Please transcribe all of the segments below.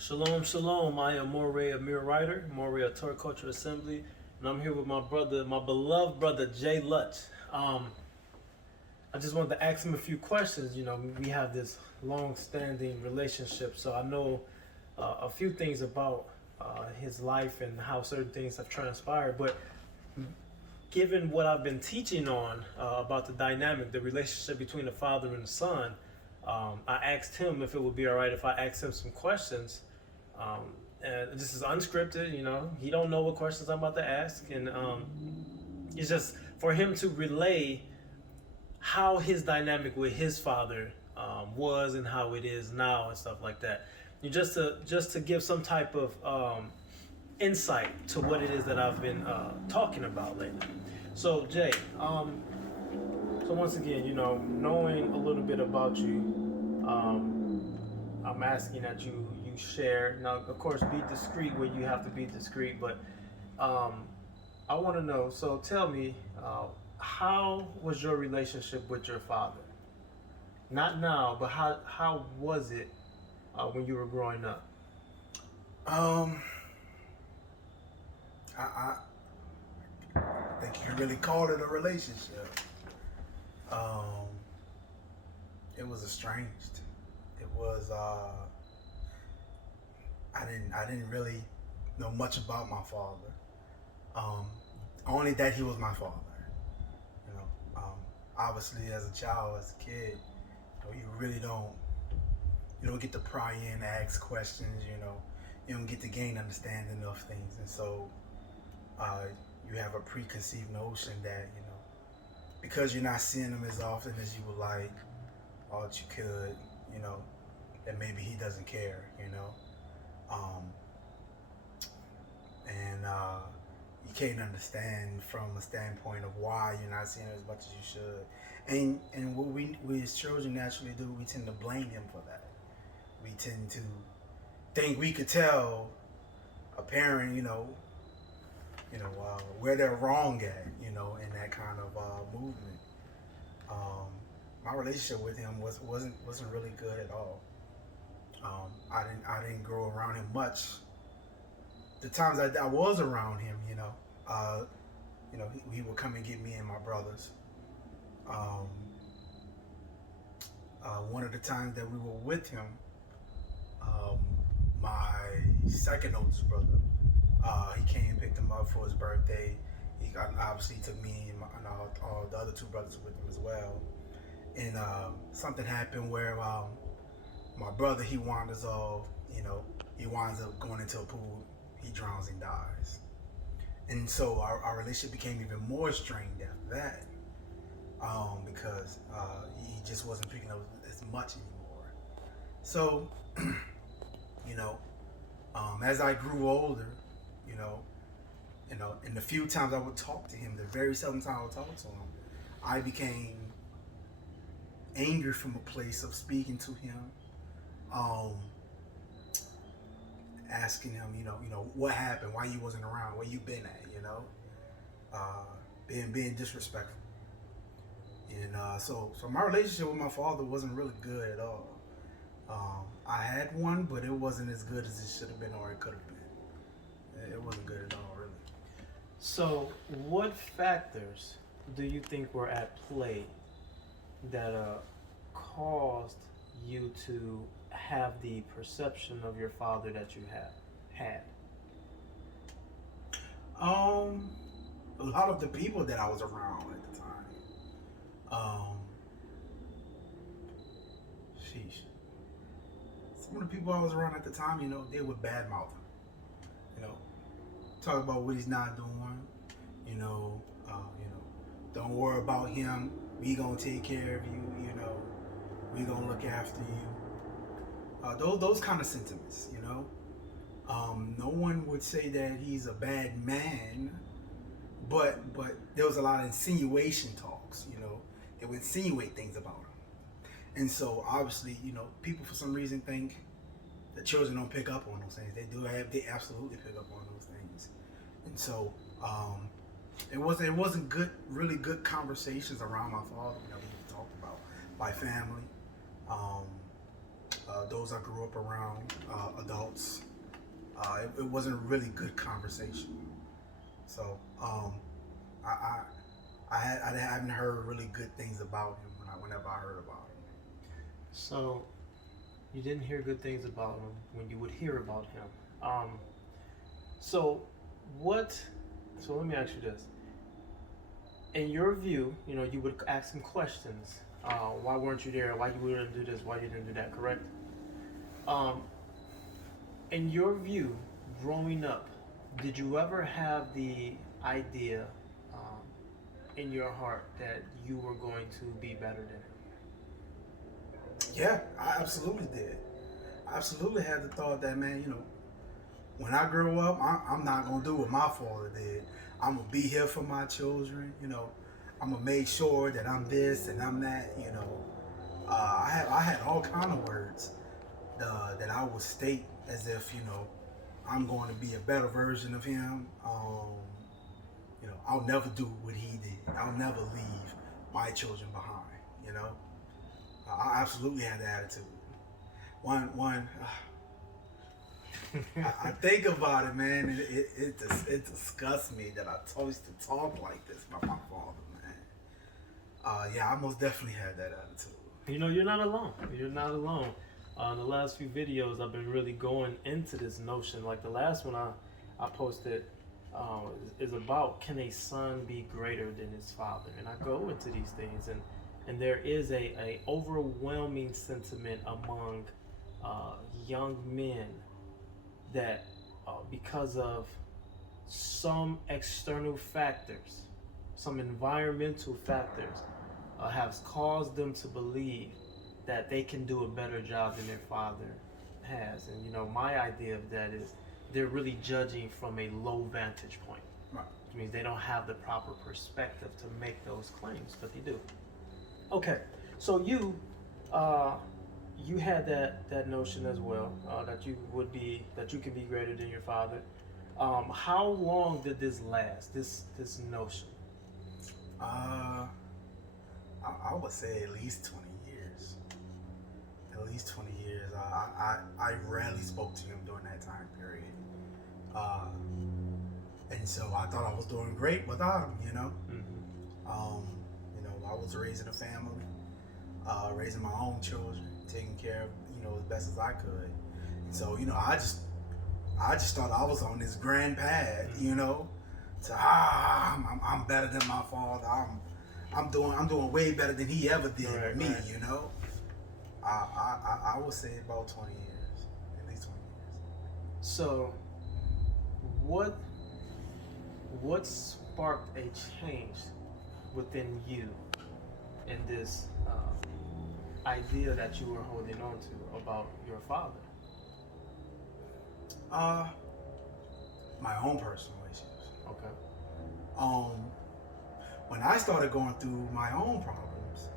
Shalom, shalom. I am Moray Amir Ryder, Moray of Torah Culture Assembly, and I'm here with my brother, my beloved brother, J Lutch. I just wanted to ask him a few questions. You know, we have this long-standing relationship, so I know a few things about his life and how certain things have transpired. But given what I've been teaching on about the dynamic, the relationship between the father and the son, I asked him if it would be all right if I asked him some questions. And this is unscripted, you know. He don't know what questions I'm about to ask, and it's just for him to relay how his dynamic with his father was and how it is now and stuff like that. You just to give some type of insight to what it is that I've been talking about lately. So Jay, so once again, you know, knowing a little bit about you, I'm asking that you share. Now, of course, be discreet where you have to be discreet, but I want to know. So tell me, how was your relationship with your father? Not now, but how was it when you were growing up? Um, I think you can really call it a relationship. It was estranged. It was I didn't really know much about my father. Only that he was my father. You know, obviously as a child, as a kid, you know, you don't get to pry in, ask questions. You know, you don't get to gain understanding of things, and so you have a preconceived notion that, you know, because you're not seeing him as often as you would like, or that you could, you know, that maybe he doesn't care. You know. And you can't understand from a standpoint of why you're not seeing as much as you should. And what we as children naturally do, we tend to blame him for that. We tend to think we could tell a parent, where they're wrong at, you know, in that kind of movement. My relationship with him wasn't really good at all. I didn't grow around him much. The times I was around him, he would come and get me and my brothers. One of the times that we were with him, my second oldest brother, he came and picked him up for his birthday. Obviously took me and all the other two brothers with him as well. And something happened where my brother, he winds up going into a pool. He drowns and dies. And so our relationship became even more strained after that, because he just wasn't picking up as much anymore. So, as I grew older, and the few times I would talk to him, the very seldom time I would talk to him, I became angry from a place of speaking to him, asking him, what happened, why you wasn't around, where you been at, being disrespectful. And so my relationship with my father wasn't really good at all. I had one, but it wasn't as good as it should have been or it could have been. It wasn't good at all, really. So, what factors do you think were at play that caused you to have the perception of your father that you had? A lot of the people that I was around at the time. Some of the people I was around at the time, they would badmouth him. Talk about what he's not doing. Don't worry about him. We gonna take care of you. We gonna look after you. Those kind of sentiments. No one would say that he's a bad man, but there was a lot of insinuation talks. They would insinuate things about him. And so obviously, people for some reason think that children don't pick up on those things. They do. They absolutely pick up on those things. And so it wasn't good, really good conversations around my father that we talked about. My family, those I grew up around, adults, it wasn't a really good conversation. So I haven't heard really good things about him whenever I heard about him. So you didn't hear good things about him when you would hear about him. So let me ask you this. In your view, you would ask him questions. Why weren't you there? Why you wouldn't do this? Why you didn't do that? Correct? In your view, growing up, did you ever have the idea in your heart that you were going to be better than him? Yeah, I absolutely did. I absolutely had the thought that, man, when I grow up, I'm not gonna do what my father did. I'm gonna be here for my children. I'm gonna make sure that I'm this and I'm that. I had all kind of words that I would state as if I'm going to be a better version of him. I'll never do what he did. I'll never leave my children behind. I absolutely had the attitude. I think about it, man, and it disgusts me that I chose to talk like this about my father, man. Yeah, I most definitely had that attitude. You're not alone. You're not alone. In the last few videos, I've been really going into this notion. Like the last one I posted is about, can a son be greater than his father? And I go into these things, and there is a overwhelming sentiment among young men that because of some external factors, some environmental factors, have caused them to believe that they can do a better job than their father has. And my idea of that is they're really judging from a low vantage point. Right. Which means they don't have the proper perspective to make those claims, but they do. Okay, so you had that notion as well, that you can be greater than your father. How long did this last? This notion? I would say at least 20 years. At least 20 years. I rarely spoke to him during that time period. And so I thought I was doing great without him, Mm-hmm. I was raising a family, raising my own children, taking care of, as best as I could. And so, I just thought I was on this grand path, to I'm better than my father. I'm doing way better than he ever did with me, Right. I would say about 20 years, at least 20 years. So, what sparked a change within you in this idea that you were holding on to about your father? My own personal issues. Okay. When I started going through my own problems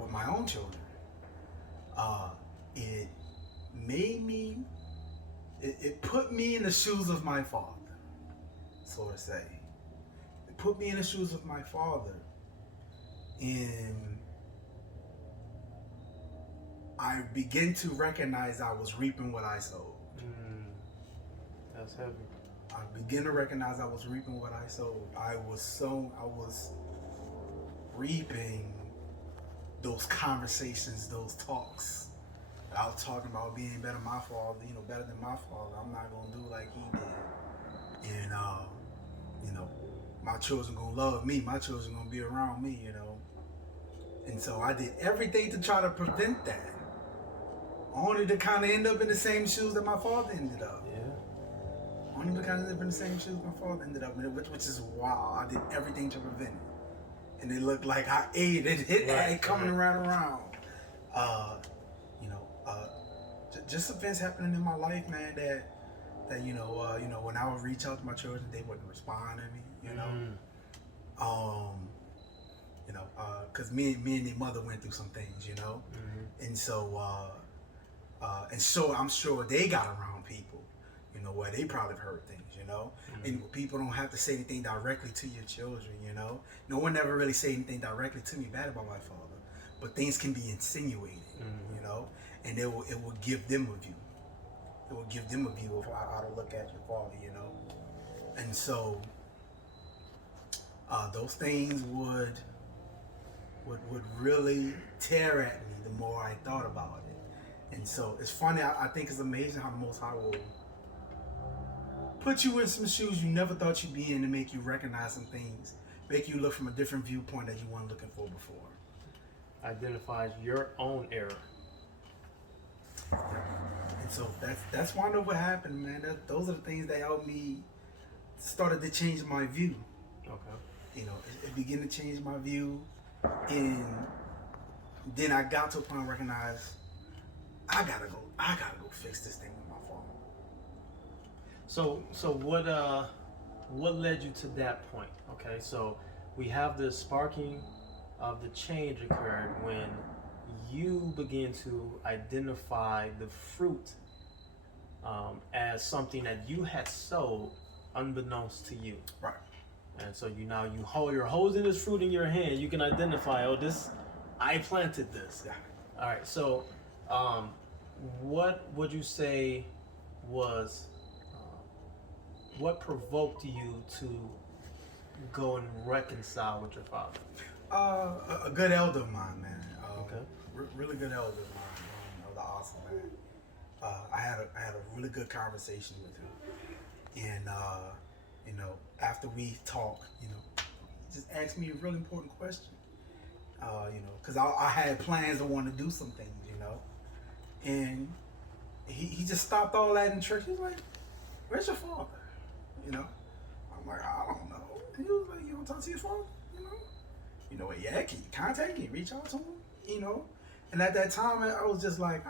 with my own children, it made me, it put me in the shoes of my father, so to say. It put me in the shoes of my father, and I began to recognize I was reaping what I sowed. That's heavy. I began to recognize I was reaping what I sowed. I was reaping those conversations, those talks. I was talking about being better than my father, better than my father. I'm not gonna do like he did. And my children gonna love me, my children gonna be around me, And so I did everything to try to prevent that. Only to kind of end up in the same shoes that my father ended up. Yeah. Only to kind of end up in the same shoes my father ended up in, which is wild. I did everything to prevent it. And it looked like I ate it, coming around. Just events happening in my life, man, that when I would reach out to my children, they wouldn't respond to me, because me and their mother went through some things, Mm-hmm. and so I'm sure they got around people, where they probably have heard things, Mm-hmm. and people don't have to say anything directly to your children, No one ever really say anything directly to me bad about my father, but things can be insinuated, Mm-hmm. And it will give them a view. it would give them a view of how to look at your father, you know. And so those things would really tear at me the more I thought about it. And so it's funny. I think it's amazing how the Most High will put you in some shoes you never thought you'd be in to make you recognize some things, make you look from a different viewpoint that you weren't looking for before. Identifies your own error. And so that's one of what happened, man. Those are the things that helped me started to change my view. Okay. You know, it began to change my view, and then I got to a point where I recognized I gotta go fix this thing with my phone. So what led you to that point? Okay, so we have the sparking of the change occurred when you begin to identify the fruit as something that you had sowed unbeknownst to you. Right. And so you're holding this fruit in your hand. You can identify, I planted this. Yeah. All right. So, what would you say was what provoked you to go and reconcile with your father? A good elder of mine, man. Okay. Really good elder of mine. Elder Awesome, man. I had a really good conversation with him, and you know, after we talked, you know, he just asked me a really important question. You know, because I had plans to want to do some things, you know, and he just stopped all that in church. He was like, "Where's your father?" You know, I'm like, "I don't know." And he was like, "You don't talk to your father?" You know, yeah, can you contact him, reach out to him, you know? And at that time, I was just like,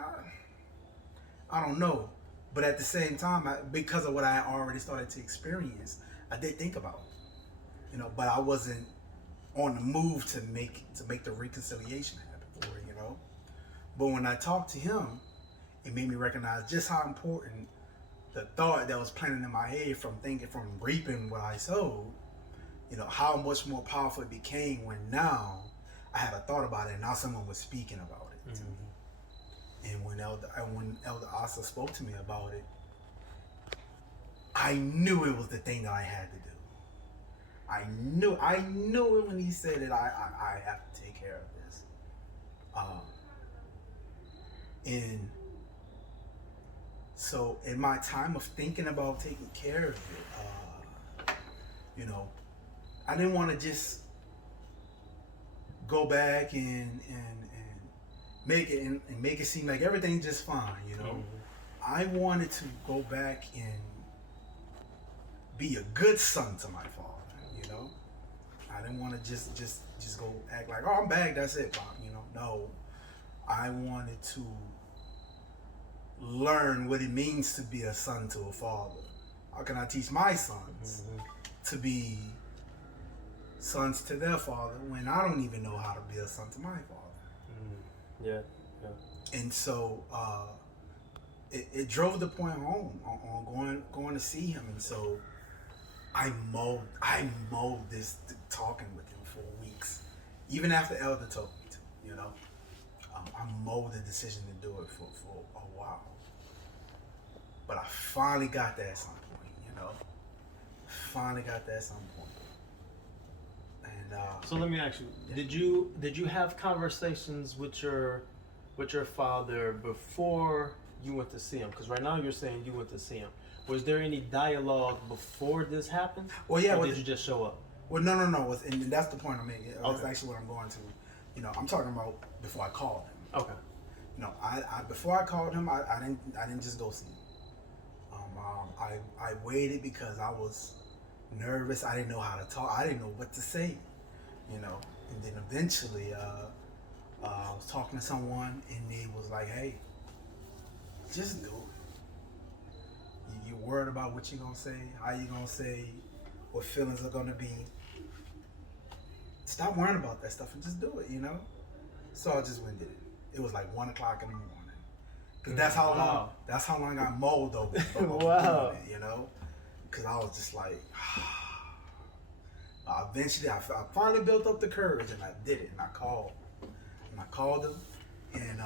I don't know. But at the same time, because of what I already started to experience, I did think about it, you know, but I wasn't on the move to make the reconciliation happen for it, you know? But when I talked to him, it made me recognize just how important the thought that was planted in my head from reaping what I sowed, you know, how much more powerful it became when now I had a thought about it and now someone was speaking about it to me. And when Elder Asa spoke to me about it, I knew it was the thing that I had to do. I knew it when he said that I have to take care of this. And so in my time of thinking about taking care of it, you know, I didn't want to just go back and make it seem like everything's just fine, you know. I wanted to go back and be a good son to my father, you know. I didn't want to just go act like, oh, I'm back, that's it, Pop, you know. No, I wanted to learn what it means to be a son to a father. How can I teach my sons to be sons to their father when I don't even know how to be a son to my father? Yeah. And so it drove the point home on going to see him. And so I mowed this talking with him for weeks, even after Elder told me to, you know. I mowed the decision to do it for a while. But I finally got there at some point, you know. And So let me ask you: Did you have conversations with your father before you went to see him? Because right now you're saying you went to see him. Was there any dialogue before this happened? Well, yeah. Or did you just show up? Well, no. And that's the point I'm making. That's actually what I'm going to. You know, I'm talking about before I called him. Okay. You know, I before I called him, I didn't just go see him. I waited because I was nervous. I didn't know how to talk. I didn't know what to say. You know, and then eventually, I was talking to someone, and they was like, "Hey, just do it. You're worried about what you're gonna say, how you're gonna say, what feelings are gonna be. Stop worrying about that stuff and just do it, you know?" So I just went and did it. It was like 1 o'clock in the morning. Cause that's how long I mulled over Wow. doing it, you know? Cause I was just like, eventually I finally built up the courage and I did it, and I called him, and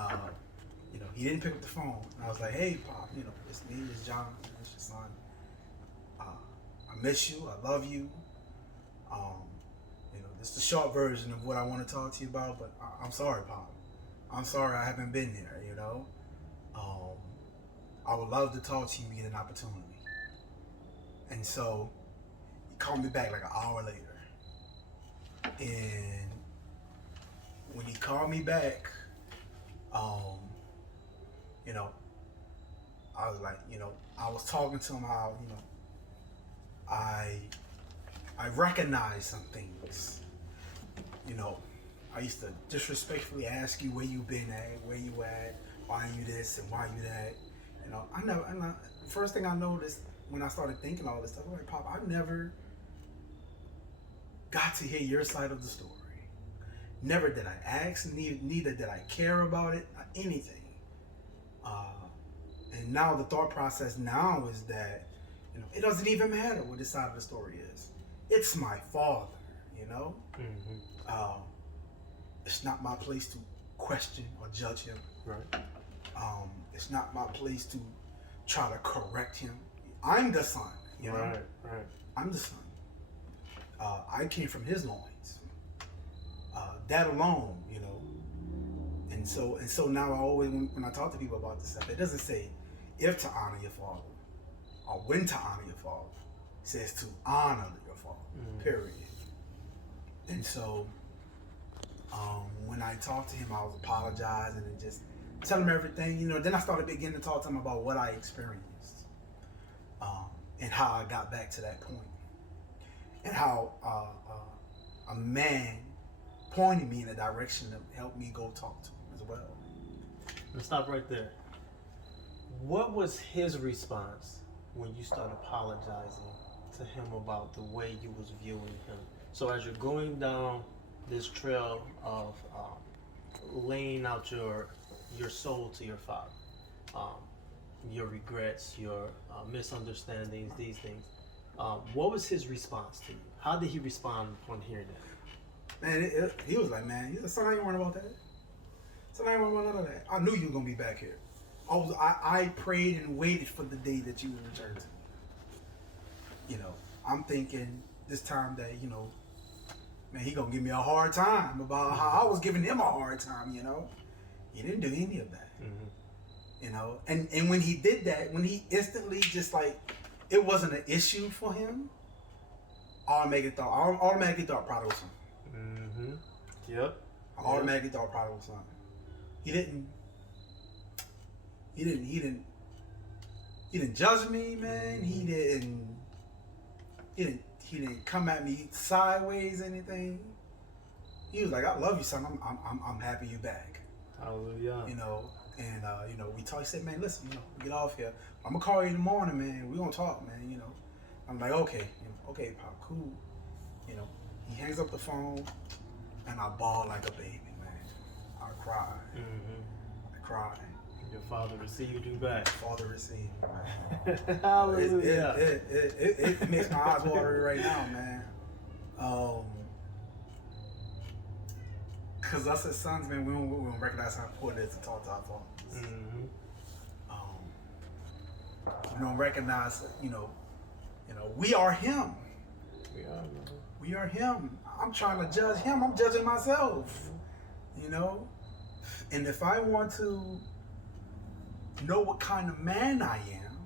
he didn't pick up the phone. And I was like, hey, Pop, it's me, it's John, it's your son. I miss you, I love you. This is the short version of what I want to talk to you about, but I'm sorry, Pop. I'm sorry I haven't been there, I would love to talk to you and get an opportunity. And so he called me back like an hour later. And when he called me back, I was like, I was talking to him how, I recognize some things. I used to disrespectfully ask you where you been at, where you at, why you this and why you that. First thing I noticed when I started thinking all this stuff, I was like, Pop, I never got to hear your side of the story. Never did I ask, neither did I care about it, anything. And now the thought process now is that, it doesn't even matter what this side of the story is. It's my father, Mm-hmm. It's not my place to question or judge him. Right. It's not my place to try to correct him. I'm the son, Right. I'm the son. I came from his loins. That alone, And so now I always, when I talk to people about this stuff, it doesn't say if to honor your father or when to honor your father. It says to honor your father, period. And so when I talked to him, I was apologizing and just telling him everything. Then I started beginning to talk to him about what I experienced and how I got back to that point. And how a man pointed me in a direction that helped me go talk to him as well. Let's stop right there. What was his response when you started apologizing to him about the way you was viewing him? So as you're going down this trail of laying out your soul to your father, your regrets, your misunderstandings, these things, what was his response to you? How did he respond upon hearing that? Man, he was like, man, he said, son, I ain't worried about that. Son, I ain't worried about none of that. I knew you were going to be back here. I prayed and waited for the day that you would return to me. I'm thinking this time that, man, he going to give me a hard time about how I was giving him a hard time, He didn't do any of that. Mm-hmm. And when he did that, when he instantly just like, it wasn't an issue for him, I automatically thought prodigal son. Mm-hmm. Yep. I automatically thought prodigal son. He didn't judge me, man. He didn't come at me sideways, anything. He was like, I love you, son. I'm happy you back. Hallelujah. We talked. He said, man, listen, we get off here. I'm gonna call you in the morning, man. We gonna talk, man. I'm like, okay, okay, Pop, cool. He hangs up the phone, and I bawl like a baby, man. I cry. Mm-hmm. I cry. Your father received you back. Father received me, man. Hallelujah. It makes my eyes watery right now, man. Because us as sons, man, we don't recognize how important it is to talk to our fathers. Mm-hmm. We don't recognize, we are him. We are him. I'm trying to judge him. I'm judging myself. And if I want to know what kind of man I am,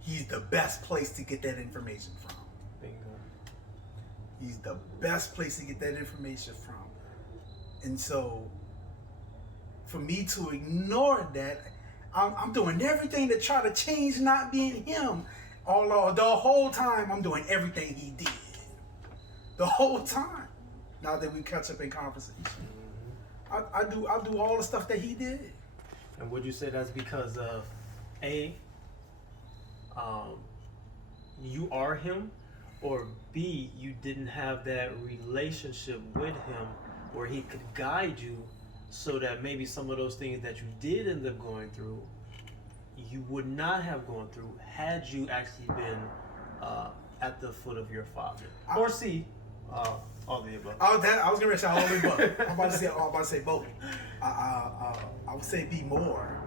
he's the best place to get that information from. Bingo. He's the best place to get that information from. And so, for me to ignore that, I'm doing everything to try to change not being him. The whole time, I'm doing everything he did. The whole time. Now that we catch up in conversation, I do all the stuff that he did. And would you say that's because of you are him, or B, you didn't have that relationship with him where he could guide you, so that maybe some of those things that you did end up going through, you would not have gone through had you actually been at the foot of your father? Or C, all the above. I was going to say all the above. I'm about to say both. I would say be more.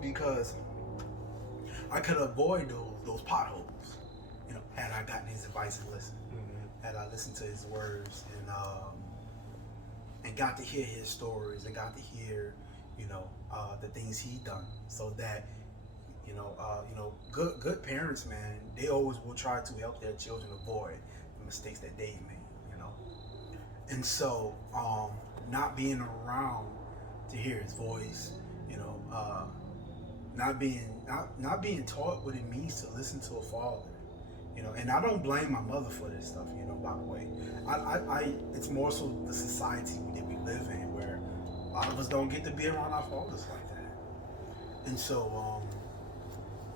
because I could avoid those potholes, you know, had I gotten his advice and listened, had I listened to his words and got to hear his stories and got to hear, you know, the things he done, so that, you know, good parents, man, they always will try to help their children avoid the mistakes that they made, you know. And so, not being around to hear his voice, you know, not being taught what it means to listen to a father, you know. And I don't blame my mother for this stuff, you know. By the way, I it's more so the society that we live in, where a lot of us don't get to be around our fathers like that. And so,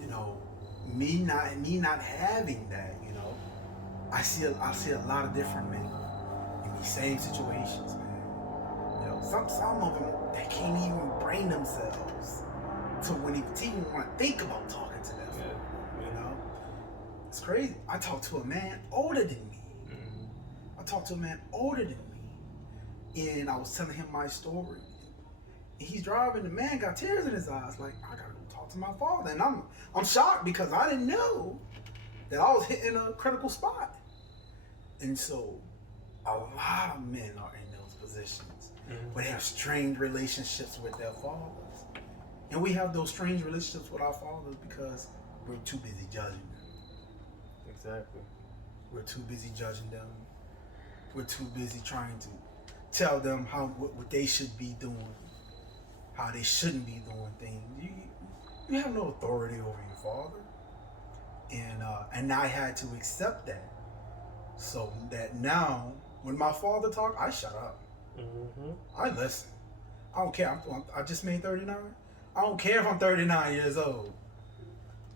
you know, me not having that, you know, I see a lot of different men in these same situations, man. You know, some of them, they can't even bring themselves to when even want to think about talking to them. Yeah. You know, it's crazy. I talked to a man older than me. I talked to a man older than me, and I was telling him my story. And he's driving. The man got tears in his eyes, like, I gotta go talk to my father. And I'm shocked because I didn't know that I was hitting a critical spot. And so, a lot of men are in those positions where they have strained relationships with their fathers. And we have those strange relationships with our fathers because we're too busy judging them. Exactly. We're too busy judging them. We're too busy trying to tell them what they should be doing, how they shouldn't be doing things. You have no authority over your father. And I had to accept that. So that now, when my father talked, I shut up. I listen. I don't care. I just made 39. I don't care if I'm 39 years old.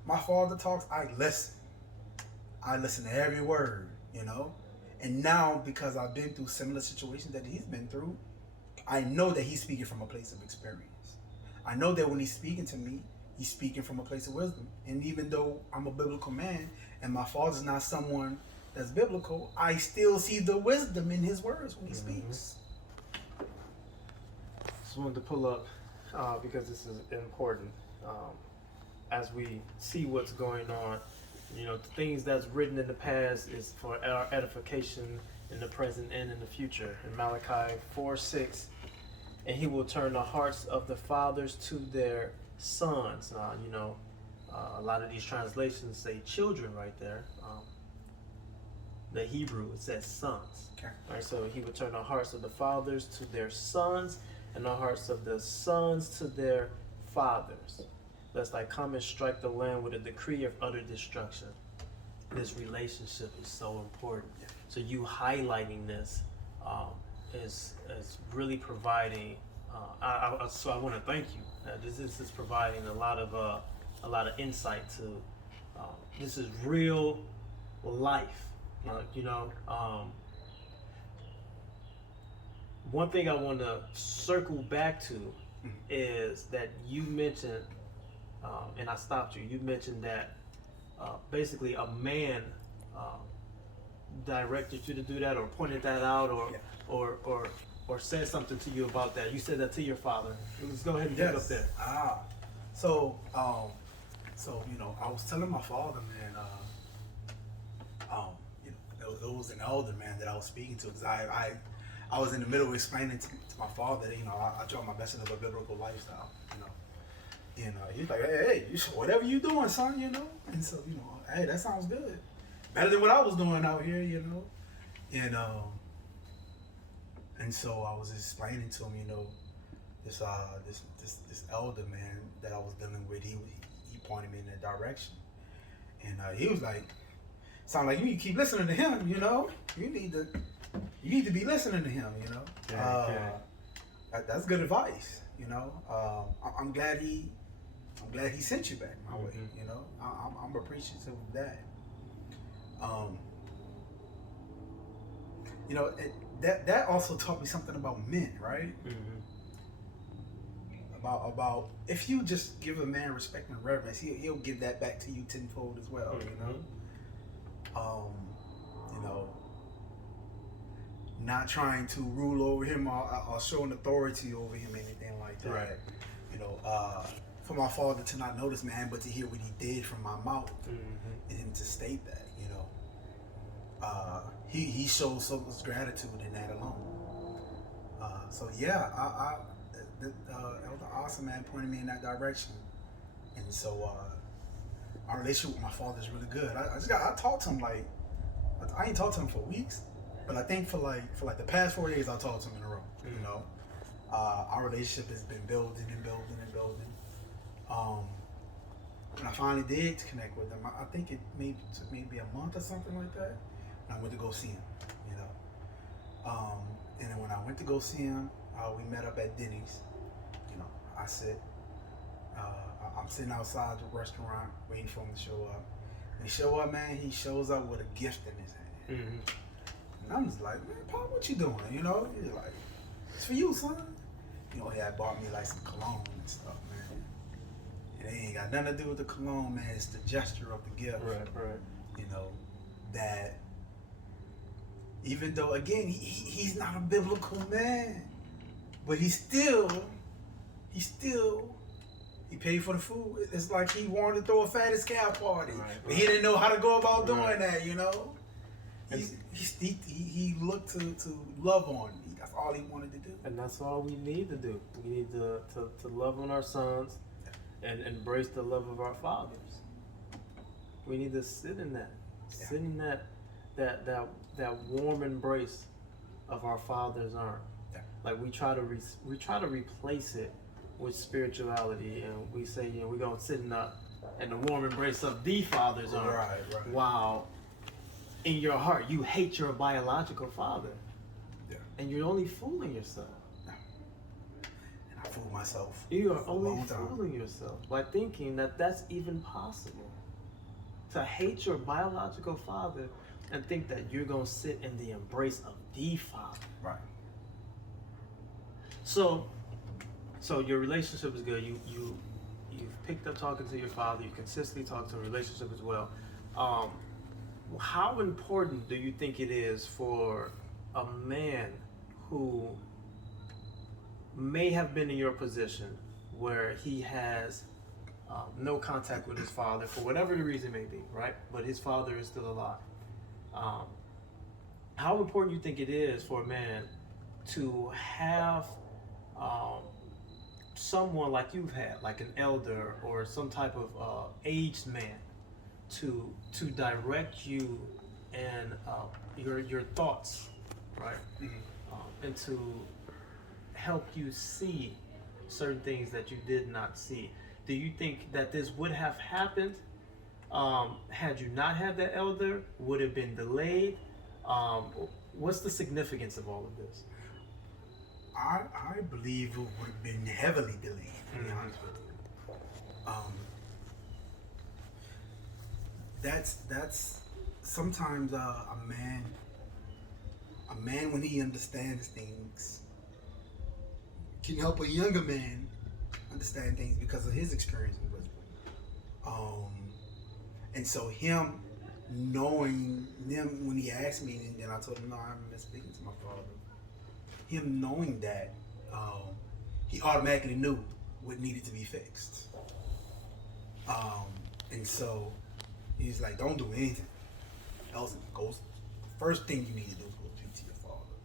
My father talks, I listen. I listen to every word, you know? And now, because I've been through similar situations that he's been through, I know that he's speaking from a place of experience. I know that when he's speaking to me, he's speaking from a place of wisdom. And even though I'm a biblical man and my father's not someone that's biblical, I still see the wisdom in his words when he speaks. Just wanted to pull up because this is important. As we see what's going on, you know, the things that's written in the past is for our edification in the present and in the future. In Malachi 4:6, and he will turn the hearts of the fathers to their sons. You know, a lot of these translations say children right there. The Hebrew, it says sons. Okay. All right, so he will turn the hearts of the fathers to their sons, and the hearts of the sons to their fathers. Lest I come and strike the land with a decree of utter destruction. This relationship is so important. Yeah. So you highlighting this is really providing. So I want to thank you. This is providing a lot of insight to. This is real life. You know. One thing I want to circle back to is that you mentioned, and I stopped you. You mentioned that basically a man directed you to do that, or pointed that out, or said something to you about that. You said that to your father. Let's go ahead and pick up there. So you know, I was telling my father, man. You know, it was an elder man that I was speaking to, because I was in the middle of explaining to my father that, you know, I try my best to live a biblical lifestyle, you know. And he's like, hey, whatever you doing, son, you know. And so, you know, hey, that sounds good. Better than what I was doing out here, you know. And so I was explaining to him, you know, this elder man that I was dealing with, he pointed me in that direction. And he was like, sound like you need to keep listening to him, you know. You need to be listening to him, you know. That's good advice, you know. I'm glad he sent you back my way, you know. I'm appreciative of that. You know, that also taught me something about men, right? About if you just give a man respect and reverence, he'll give that back to you tenfold as well, you know. You know, not trying to rule over him or show an authority over him, anything like that. Right. You know, for my father to not notice, man, but to hear what he did from my mouth, Mm-hmm. and to state that, he shows so much gratitude in that alone. So yeah, Elder Awesome, man, pointed me in that direction, and so our relationship with my father is really good. I talked to him like I ain't talked to him for weeks, but I think for like the past 4 days I talked to him in a row. Our relationship has been building and building and building. When I finally did connect with him, I think it took maybe a month or something like that. And I went to go see him, and then when I went to go see him, we met up at Denny's. I sit. I'm sitting outside the restaurant waiting for him to show up. When he show up, man, he shows up with a gift in his hand. Mm-hmm. And I'm just like, man, Pop, what you doing? He's like, it's for you, son. He had bought me like some cologne and stuff, man. It ain't got nothing to do with the cologne, man. It's the gesture of the gift. Right. That even though, again, he's not a biblical man, but he paid for the food. It's like he wanted to throw a fattest cow party, but he didn't know how to go about doing that. He looked to love on me. That's all he wanted to do. And that's all we need to do. We need to love on our sons and embrace the love of our fathers. We need to sit in that. Yeah. Sit in that warm embrace of our Father's arm. Yeah. Like we try to replace it with spirituality, and we say, we're gonna sit in the warm embrace of the Father's arm. Right. Wow. In your heart, you hate your biological father. Yeah. And you're only fooling yourself. Yeah. And I fooled myself. You are for a only long time. fooling yourself by thinking that that's even possible. To hate your biological father and think that you're going to sit in the embrace of the Father. Right. So your relationship is good. You've picked up talking to your father. You consistently talk to a relationship as well. How important do you think it is for a man who may have been in your position where he has no contact with his father for whatever the reason may be, right? But his father is still alive. How important do you think it is for a man to have someone like you've had, like an elder or some type of aged man, to direct you and your thoughts, right? Mm-hmm. And to help you see certain things that you did not see. Do you think that this would have happened had you not had that elder? Would it have been delayed? What's the significance of all of this? I believe it would have been heavily delayed, to be honest with you. That's sometimes a man when he understands things can help a younger man understand things because of his experience and wisdom. And so him knowing them when he asked me, and then I told him, no, I'm speaking to my father. Him knowing that, he automatically knew what needed to be fixed. And so he's like, don't do anything else. First thing you need to do is go speak to your father.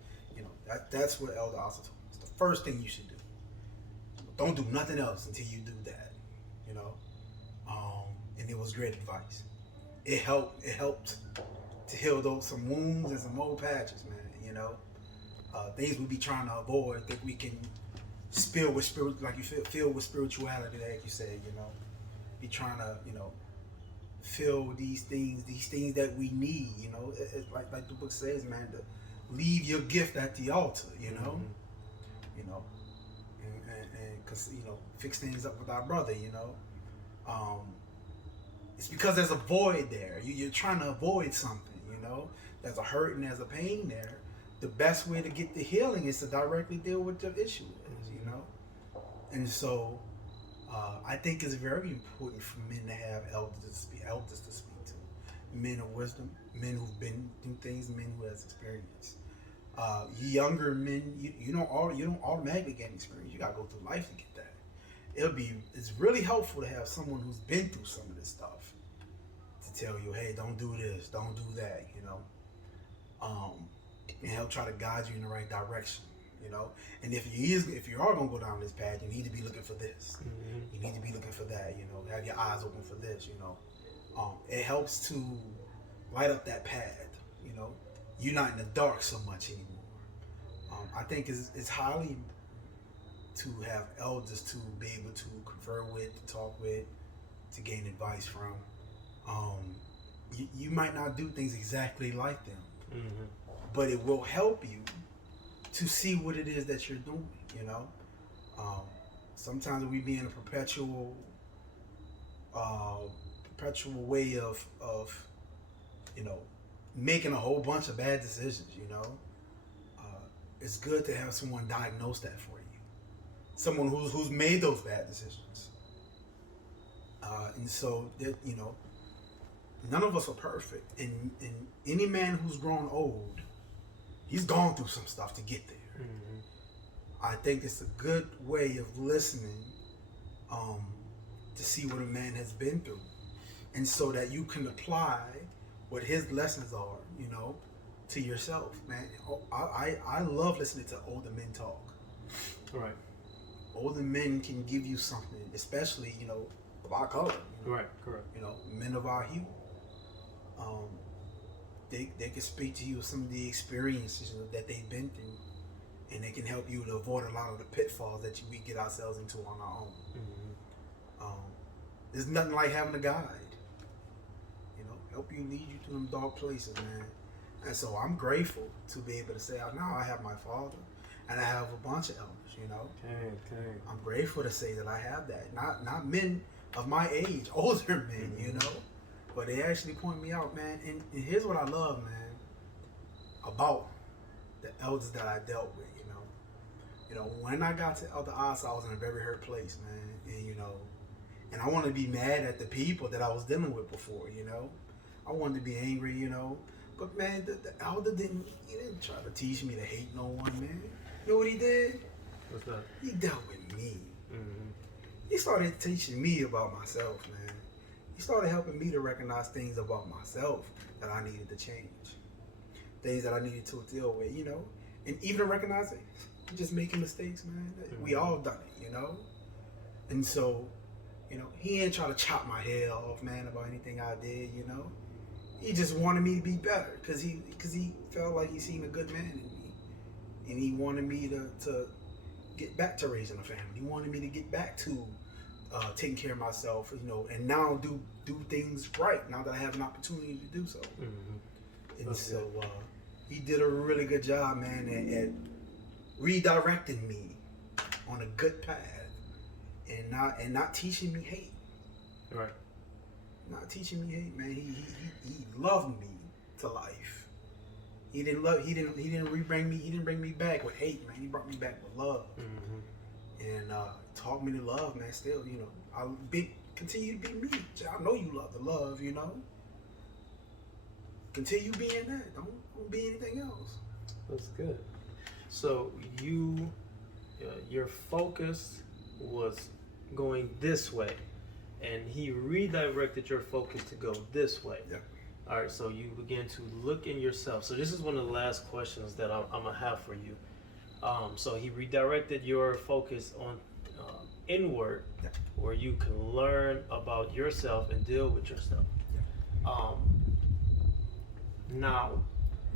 That's what Elder also told me. It's the first thing you should do. Don't do nothing else until you do that. And it was great advice. It helped to heal some wounds and some old patches, man. Things we be trying to avoid that we can fill with spirituality, like you said. Be trying to fill these things that we need. It's like the book says, man, to leave your gift at the altar. Mm-hmm. And cause fix things up with our brother. It's because there's a void there. You're trying to avoid something. There's a hurt and there's a pain there. The best way to get the healing is to directly deal with the issue. And so I think it's very important for men to have elders to speak to, men of wisdom, men who've been through things, men who has experience. Younger men, you don't automatically get experience. You gotta go through life to get that. it's really helpful to have someone who's been through some of this stuff to tell you, hey, don't do this, don't do that, and help try to guide you in the right direction, And if you are gonna go down this path, you need to be looking for this. You need to be looking for that. Have your eyes open for this. It helps to light up that path. You're not in the dark so much anymore. I think it's highly to have elders to be able to confer with, to talk with, to gain advice from. You might not do things exactly like them, but it will help you to see what it is that you're doing. Sometimes we be in a perpetual way of making a whole bunch of bad decisions. It's good to have someone diagnose that for you, someone who's made those bad decisions. And so that none of us are perfect, and any man who's grown old, he's gone through some stuff to get there. I think it's a good way of listening to see what a man has been through, and so that you can apply what his lessons are, to yourself, man. I love listening to older men talk. Right. Older men can give you something, especially, of our color. Right, correct. Men of our hue. They can speak to you of some of the experiences that they've been through, and they can help you to avoid a lot of the pitfalls that we get ourselves into on our own. There's nothing like having a guide, help you lead you through them dark places, man. And so I'm grateful to be able to say, now I have my father, and I have a bunch of elders, Okay. I'm grateful to say that I have that. Not men of my age, older men, but they actually point me out, man. And here's what I love, man, about the elders that I dealt with, when I got to Elder Asa, I was in a very hurt place, man. And I wanted to be mad at the people that I was dealing with before, I wanted to be angry, But man, the elder didn't try to teach me to hate no one, man. You know what he did? What's that? He dealt with me. He started teaching me about myself, man. He started helping me to recognize things about myself that I needed to change. Things that I needed to deal with, And even to recognize it, just making mistakes, man. We all done it, And so, he ain't try to chop my head off, man, about anything I did, He just wanted me to be better because he felt like he seen a good man in me, and he wanted me to get back to raising a family. He wanted me to get back to taking care of myself, and now do things right now that I have an opportunity to do so. And so he did a really good job, man, at redirecting me on a good path, and not teaching me hate. Right. Not teaching me hate, man. He loved me to life. He didn't bring me back with hate, man. He brought me back with love. And taught me to love, man. Still, I'll continue to be me. I know you love the love, Continue being that. Don't be anything else. That's good. So your focus was going this way, and he redirected your focus to go this way. Yeah. All right, so you began to look in yourself. So this is one of the last questions that I'm going to have for you. So he redirected your focus on inward, yeah, where you can learn about yourself and deal with yourself. Yeah. Now,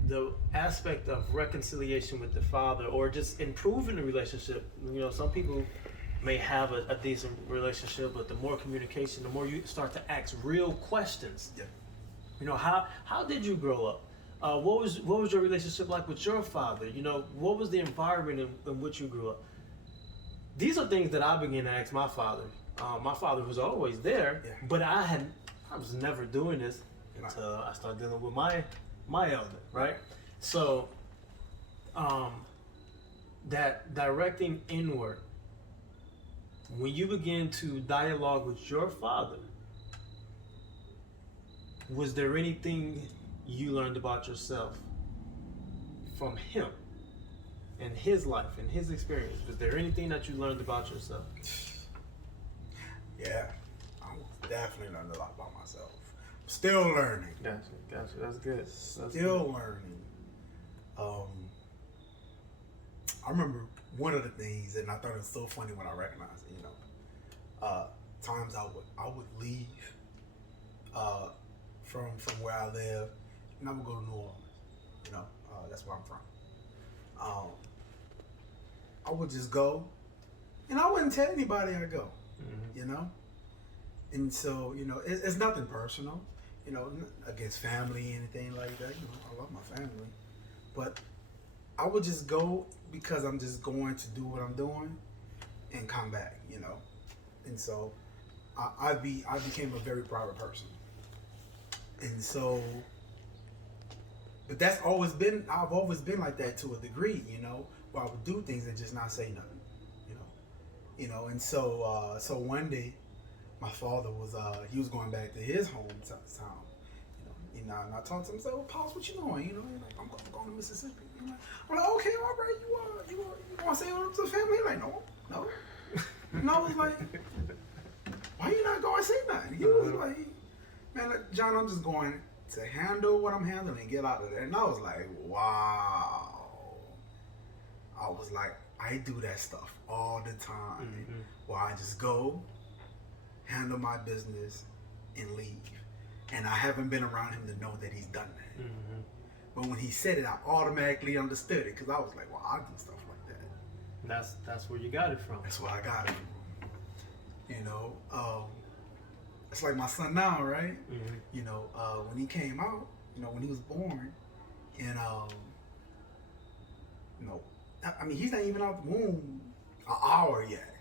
the aspect of reconciliation with the Father, or just improving the relationship, some people may have a decent relationship, but the more communication, the more you start to ask real questions. Yeah. How did you grow up? What was your relationship like with your father? What was the environment in which you grew up? These are things that I began to ask my father. My father was always there, yeah, but I was never doing this until I started dealing with my elder, right? So, that directing inward, when you begin to dialogue with your father, was there anything you learned about yourself from him and his life and his experience? Was there anything that you learned about yourself? Yeah, I'm definitely learning a lot about myself. Still learning. Gotcha. That's good. Still learning. I remember one of the things, and I thought it was so funny when I recognized it. Times I would leave from where I live, and I would go to New Orleans. That's where I'm from. I would just go, and I wouldn't tell anybody I go. And so it's nothing personal. Against family, anything like that. I love my family, but I would just go because I'm just going to do what I'm doing and come back. And so I became a very private person, and so, but I've always been like that to a degree. Where I would do things and just not say nothing. And so one day, my father was he was going back to his hometown. And I talked to him. I said, "Well, Pops, what you doing?" He's like, "I'm going to Mississippi." I'm like, "Okay, all right. You want to say what to the family?" He's like, "No." And I was like, "Why you not going to say nothing?" He was like, "Man, John, I'm just going to handle what I'm handling and get out of there." And I was like, "Wow." I was like, I do that stuff all the time. Where I just go, handle my business, and leave. And I haven't been around him to know that he's done that. But when he said it, I automatically understood it because I was like, well, I do stuff like that. That's where you got it from. That's where I got it from. It's like my son now, right? When he came out, when he was born, and he's not even out the womb an hour yet.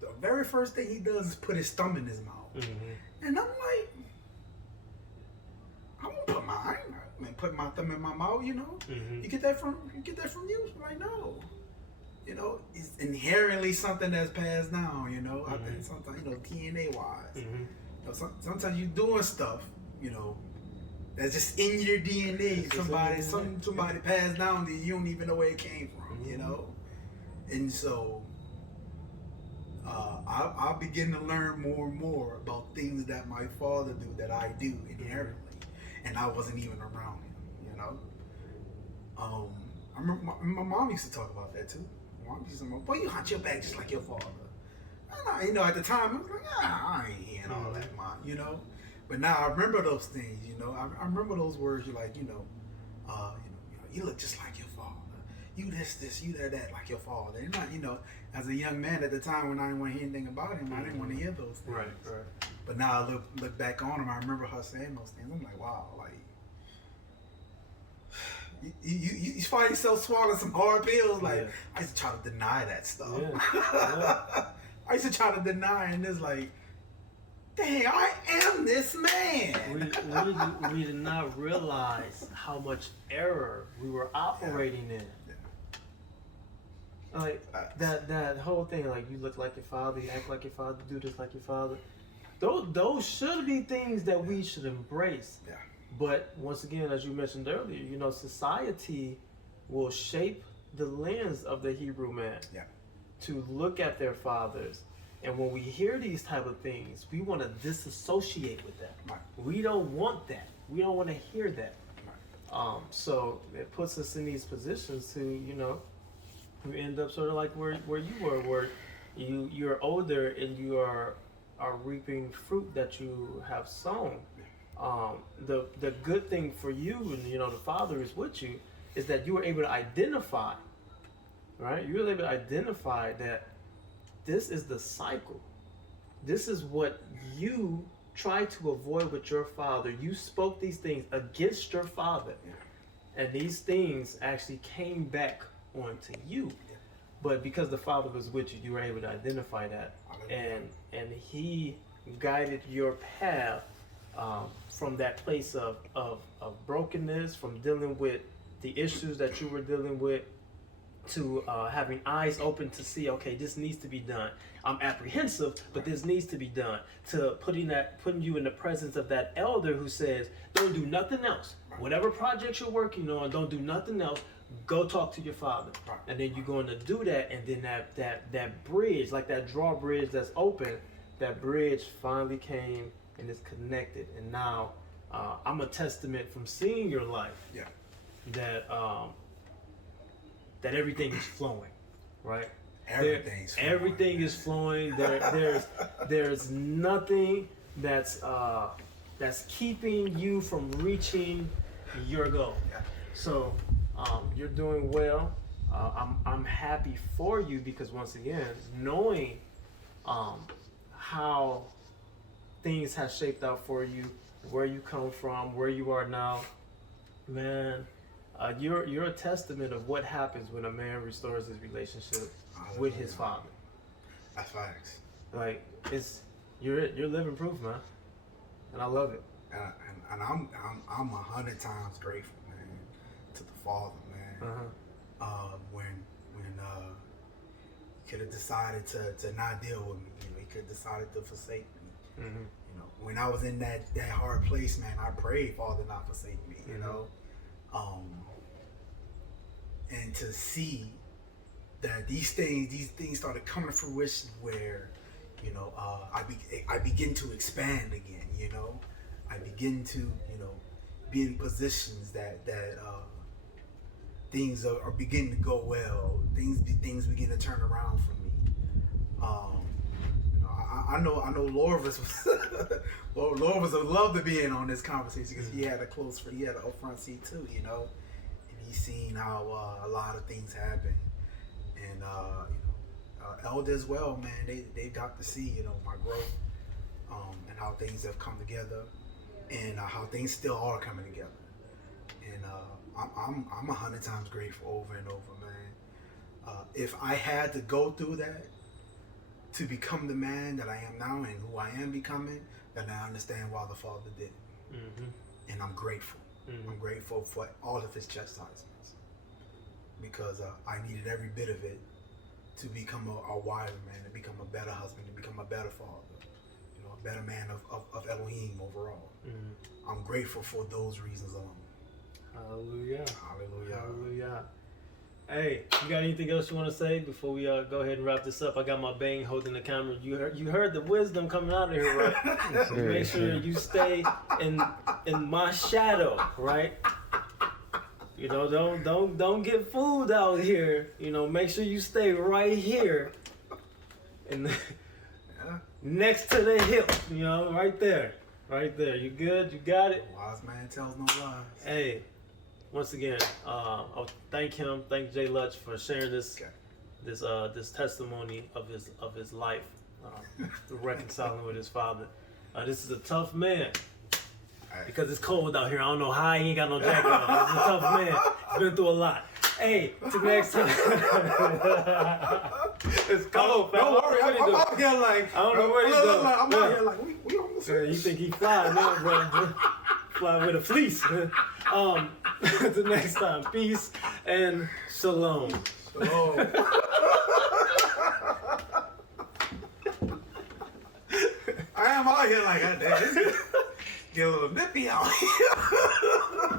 The very first thing he does is put his thumb in his mouth. And I'm like, I won't put my thumb in my mouth, You get that from you. I'm like, no. It's inherently something that's passed down, I think sometimes, DNA wise. Sometimes you're doing stuff, that's just in your DNA. Somebody passed down to you, you don't even know where it came from, And so I begin to learn more and more about things that my father do that I do inherently, and I wasn't even around him. I remember my mom used to talk about that too. My mom used to say, "Boy, you hunt your back just like your father." And at the time I was like, I ain't hearing all that, Mom. But now I remember those things. I remember those words. You're like, you look just like your father. You this, you that, like your father. And not, as a young man at the time when I didn't want to hear anything about him, I didn't want to hear those things. Right. But now I look back on him, I remember her saying those things. I'm like, wow, like, you find yourself swallowing some hard pills. Like, I used to try to deny that stuff. I used to try to deny, and it's like, dang, I am this man. We did not realize how much error we were operating in. Like that whole thing, like you look like your father, you act like your father, do this like your father. Those should be things that we should embrace. Yeah. But once again, as you mentioned earlier, society will shape the lens of the Hebrew man to look at their fathers. And when we hear these type of things, we want to disassociate with that. Right. We don't want that. We don't want to hear that. Right. So it puts us in these positions to, you end up sort of like where you were, where you're older and you are reaping fruit that you have sown. The good thing for you, and the Father is with you, is that you were able to identify, right? You were able to identify that this is the cycle. This is what you tried to avoid with your father. You spoke these things against your father, and these things actually came back onto you. But because the Father was with you, you were able to identify that, and He guided your path from that place of brokenness, from dealing with the issues that you were dealing with, to having eyes open to see, okay, this needs to be done. I'm apprehensive, but this needs to be done. To putting you in the presence of that elder who says, don't do nothing else. Whatever project you're working on, don't do nothing else. Go talk to your father. And then you're going to do that, and then that bridge, like that drawbridge that's open, that bridge finally came and is connected, and now I'm a testament from seeing your life. Yeah. That that everything is flowing, right? Everything is flowing. There's nothing that's keeping you from reaching your goal. Yeah. So you're doing well. I'm happy for you because once again, knowing how things have shaped out for you, where you come from, where you are now, man, you're a testament of what happens when a man restores his relationship with his father. That's facts. Like you're living proof, man, and I love it. And I'm 100 times grateful, man, to the Father, man. When he could have decided to not deal with me, you know, he could have decided to forsake me. You know, when I was in that hard place, man, I prayed, Father, not forsake me. You know, and to see that these things started coming to fruition, where, you know, I begin to expand again. You know, I begin to, you know, be in positions that things are beginning to go well. Things begin to turn around for me. You know, I know Lorvis would love to be in on this conversation because he had a upfront seat too. You know, and he's seen how a lot of things happen, and Elder as well, man. They got to see, you know, my growth, and how things have come together, and how things still are coming together. And I'm 100 times grateful over and over, man. If I had to go through that to become the man that I am now and who I am becoming, then I understand why the Father did it. And I'm grateful. I'm grateful for all of his chastisements, because I needed every bit of it to become a wiser man, to become a better husband, to become a better father, you know, a better man of Elohim overall. I'm grateful for those reasons alone. Hallelujah. Hallelujah. Hallelujah. Hey, you got anything else you want to say before we go ahead and wrap this up? I got my bang holding the camera. You heard the wisdom coming out of here, right? So make sure you stay in my shadow, right? You know, don't get fooled out here. You know, make sure you stay right here, and next to the hip. You know, right there. You good? You got it. A wise man tells no lies. Hey. Once again, I'll thank J Lutch for sharing this testimony of his life, reconciling with his father. This is a tough man because it's cold out here. I don't know how he ain't got no jacket on. This is a tough man. He's been through a lot. Hey, till next time. It's cold, fam. Don't worry, I'm out here like, I don't know what he's doing. I'm out here like, we on the side. You think he fly now, bro? Fly with a fleece. Until next time, peace and shalom. Shalom. I am out here like that. Get a little nippy out here.